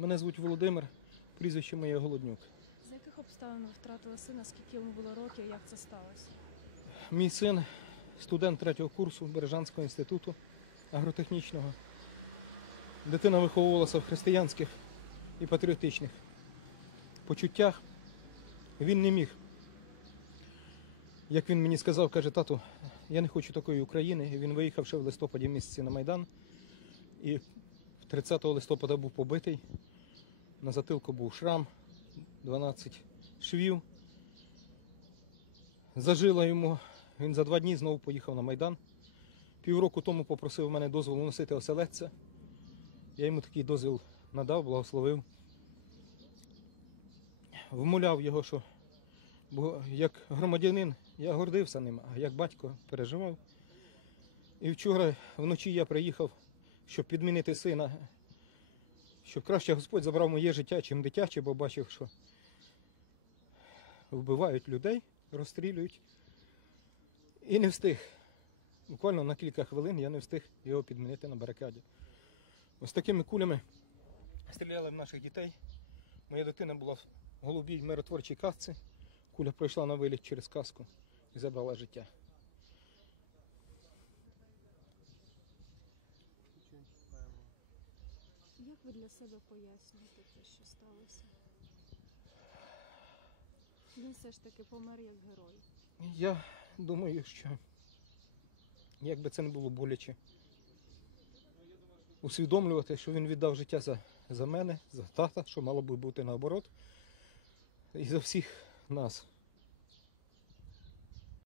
Мене звуть Володимир, прізвище моє Голоднюк. З яких обставин ви втратили сина, скільки йому було років і як це сталося? Мій син студент третього курсу Бережанського інституту агротехнічного. Дитина виховувалася в християнських і патріотичних почуттях. Він не міг. Як він мені сказав, каже, тату, я не хочу такої України. він виїхав ще в листопаді місяці на Майдан і 30 листопада був побитий. На затилку був шрам, 12 швів. Зажило йому, він за два дні знову поїхав на Майдан. Півроку тому попросив у мене дозволу носити оселедця. Я йому такий дозвіл надав, благословив. Вмоляв його, що бо як громадянин я гордився ним, а як батько переживав. І вчора вночі я приїхав, щоб підмінити сина. Що краще Господь забрав моє життя, чим дитяче, бо бачив, що вбивають людей, розстрілюють. І не встиг. Буквально на кілька хвилин я не встиг його підмінити на барикаді. Ось такими кулями стріляли в наших дітей. Моя дитина була в голубій миротворчій касці. Куля пройшла на виліт через каску і забрала життя. Як ви для себе пояснюєте те, що сталося? Він все ж таки помер як герой. Я думаю, що як би це не було боляче, усвідомлювати, що він віддав життя за за мене, за тата, що мало би бути наоборот, і за всіх нас.